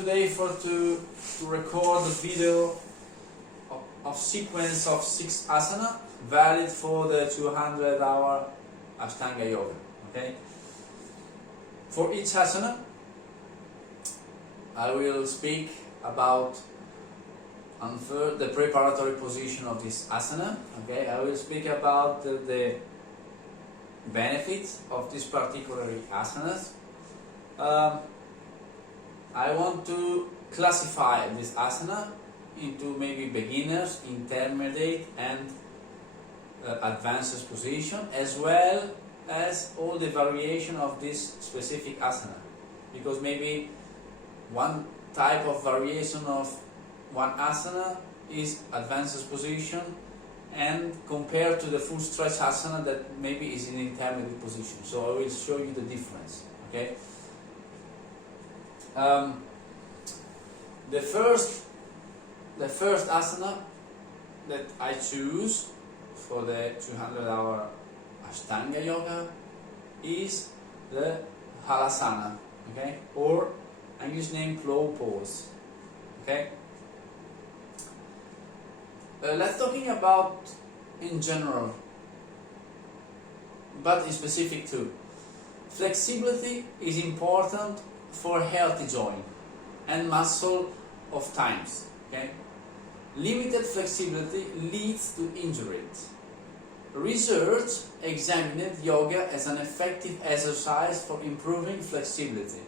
today to record the video of sequence of 6 asana valid for the 200-hour Ashtanga Yoga. Okay. For each asana, I will speak about the preparatory position of this asana. Okay, I will speak about the benefits of this particular asanas. I want to classify this asana into maybe beginners, intermediate, and advanced position, as well as all the variation of this specific asana, because maybe one type of variation of one asana is advanced position, and compared to the full stretch asana that maybe is in intermediate position. So I will show you the difference. Okay. The first asana that I choose for the 200-hour Ashtanga Yoga is the Halasana, okay, or English name flow pose. Okay. Let's talking about in general, but in specific too. Flexibility is important for healthy joint and muscle of times. Okay? Limited flexibility leads to injuries. Research examined yoga as an effective exercise for improving flexibility,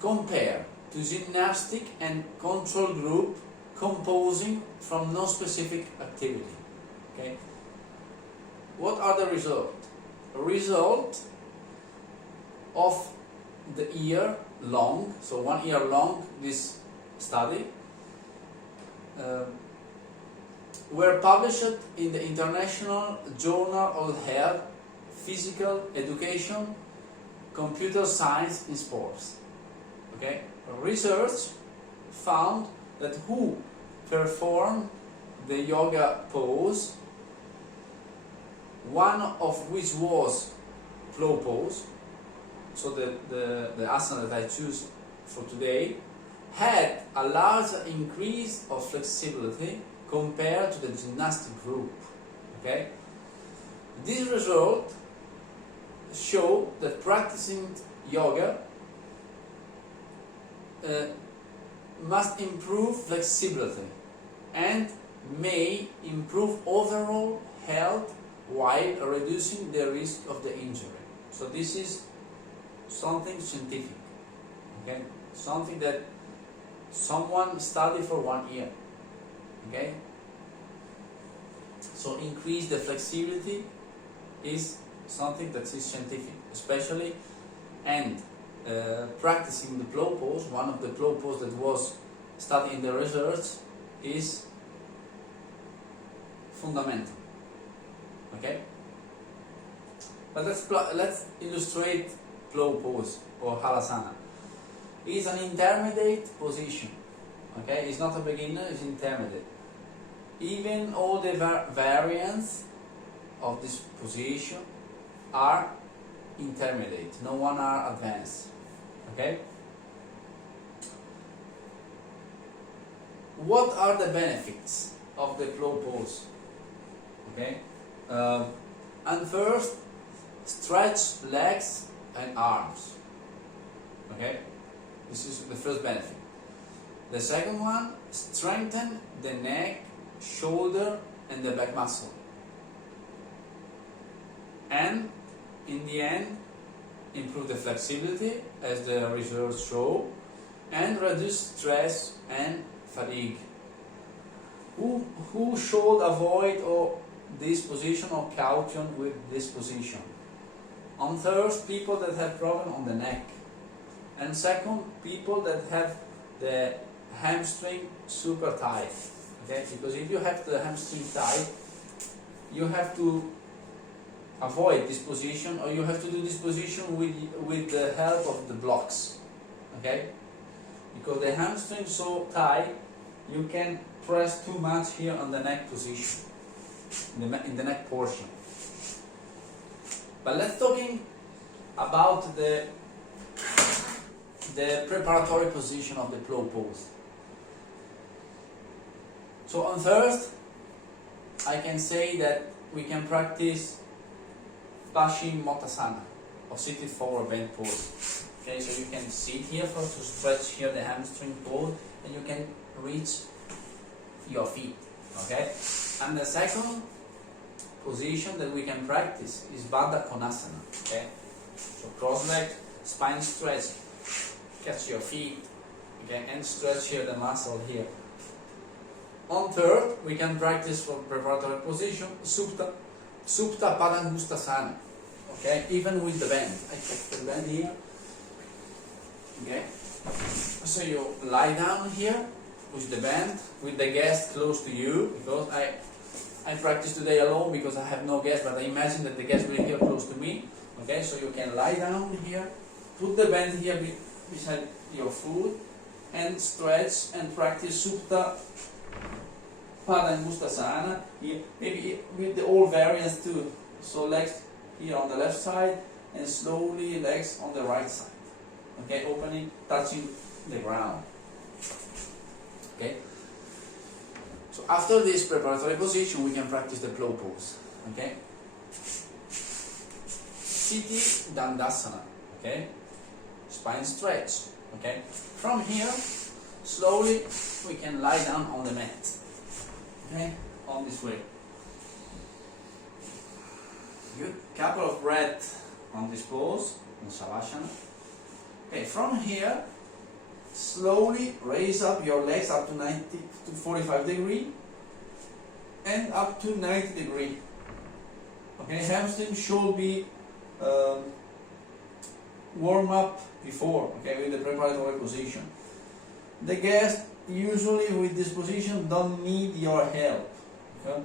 compared to gymnastic and control group composing from no specific activity. Okay? What are the results? A result of the year long, so 1 year long, this study were published in the International Journal of Health, Physical Education, Computer Science in Sports. Okay? Research found that who performed the yoga pose, one of which was flow pose, so the asana that I choose for today, had a larger increase of flexibility compared to the gymnastic group. Okay? This result show that practicing yoga must improve flexibility and may improve overall health while reducing the risk of the injury. So this is something scientific, okay? Something that someone studied for 1 year, okay? So increase the flexibility is something that is scientific, especially, and practicing the flow pose, one of the flow pose that was studied in the research, is fundamental. Okay? But let's illustrate flow pose or Halasana. It is an intermediate position. Okay? It's not a beginner, it's intermediate. Even all the variants of this position are intermediate. No one are advanced. Okay? What are the benefits of the flow pose? Okay? And first, stretch legs and arms. Okay? This is the first benefit. The second one, strengthen the neck, shoulder, and the back muscle. And in the end, improve the flexibility, as the results show, and reduce stress and fatigue. Who should avoid this position or caution with this position? On first, people that have problem on the neck, and second, people that have the hamstring super tight. Okay, because if you have the hamstring tight, you have to avoid this position, or you have to do this position with the help of the blocks. Okay, because the hamstring so tight, you can press too much here on the neck position, in the neck portion. But let's talking about the the preparatory position of the plow pose. So on first, I can say that we can practice Paschimottanasana, or seated forward bend pose. Okay, so you can sit here to stretch here the hamstring pose, and you can reach your feet. Okay, and the second position that we can practice is Baddha Konasana. Okay, so cross leg, spine stretch, catch your feet, okay, and stretch here the muscle here. On third, we can practice for preparatory position Supta Padangustasana. Okay, even with the bend. I take the bend here. Okay, so you lie down here with the bend, with the guest close to you, because I practice today alone because I have no guest, but I imagine that the guest will be here close to me. Okay, so you can lie down here, put the bend here beside your foot, and stretch and practice Supta Padangustasana, here, maybe with the all variants too. So legs here on the left side and slowly legs on the right side. Okay, opening, touching the ground. Okay. So after this preparatory position, we can practice the plow pose. Okay. Siti Dandasana. Okay. Spine stretch. Okay. From here, slowly we can lie down on the mat. Okay, on this way. Good. Couple of breaths on this pose, in Savasana. Okay, from here, slowly raise up your legs up to 90 to 45 degree and up to 90 degree. Okay, hamstring should be warm up before, okay, with the preparatory position. The guest usually with this position don't need your help. Okay?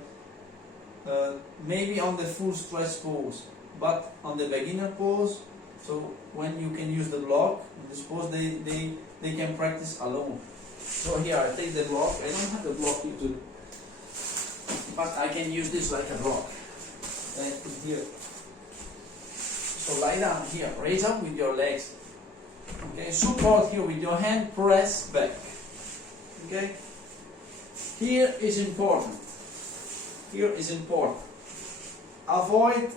Maybe on the full stretch pose, but on the beginner pose, so when you can use the block, in this pose they can practice alone. So here I take the block, I don't have the block here, but I can use this like a block. And here. So lie down here, raise up with your legs. Okay, support here with your hand, press back. Okay, here is important. Here is important. Avoid,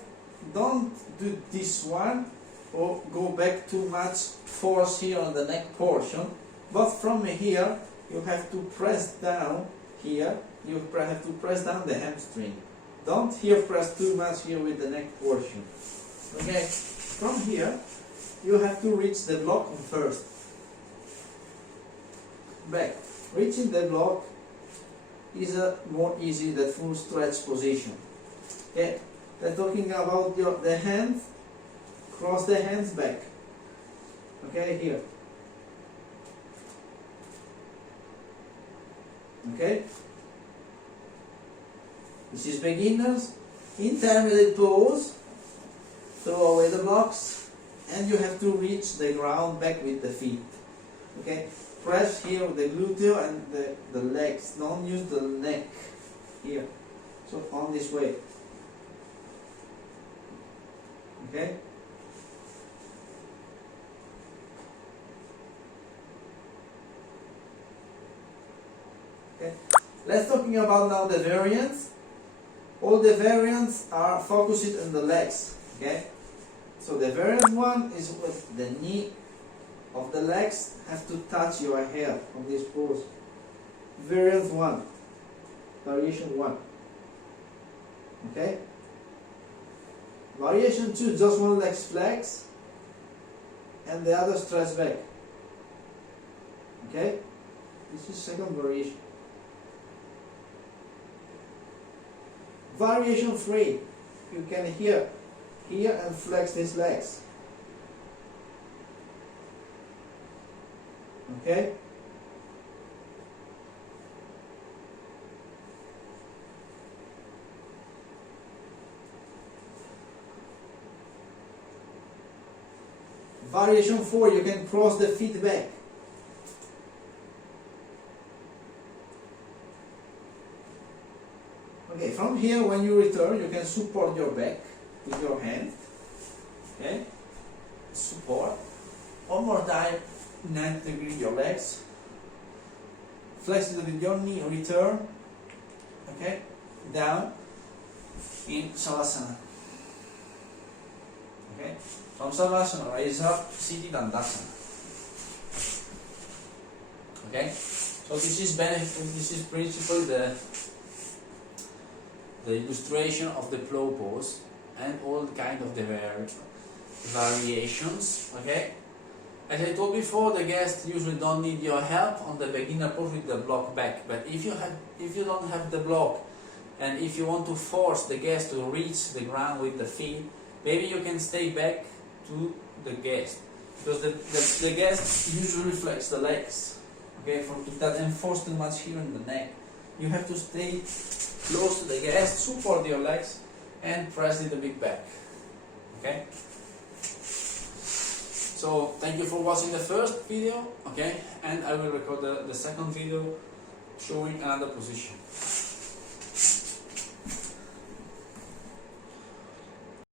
don't do this one or go back too much force here on the neck portion. But from here, you have to press down here. You have to press down the hamstring. Don't here press too much here with the neck portion. Okay, from here, you have to reach the block first. Back. Reaching the block is more easy than full stretch position. Okay, we're talking about the hands, cross the hands back. Okay, here. Okay, this is beginners. Intermediate pose, throw away the blocks, and you have to reach the ground back with the feet. Okay. Press here with the gluteus and the legs. Don't use the neck here. So on this way. Okay? Okay. Let's talking about now the variants. All the variants are focused on the legs. Okay? So the variant one is with the knee of the legs have to touch your hair on this pose. Variant 1, variation 1. Okay? Variation 2, just one leg flex and the other stretch back. Okay? This is second variation. Variation 3, you can here and flex these legs. Okay? Variation 4, you can cross the feet back. Okay, from here when you return, you can support your back with your hand. Okay? Support. One more time 90 degrees your legs, flexibility with your knee, return, okay, down in Savasana. Okay, from Savasana, raise up, seated Dandasana. Okay, so this is principally the illustration of the flow pose and all kind of the variations. Okay, as I told before, the guests usually don't need your help on the beginner pose with the block back. But if you don't have the block, and if you want to force the guest to reach the ground with the feet, maybe you can stay back to the guest, because the guest usually flex the legs. Okay, it doesn't force too much here in the neck. You have to stay close to the guest, support your legs, and press it a bit back. Okay. So thank you for watching the first video. Okay, and I will record the second video showing another position.